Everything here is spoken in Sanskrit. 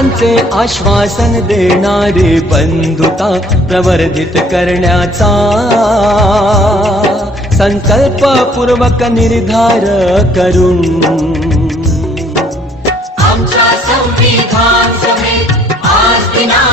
यांचे आश्वासन देणारे बंधुता प्रवर्धित करण्याचा संकल्प पूर्वक निर्धार करू आमच्या संविधान समेत आज दिना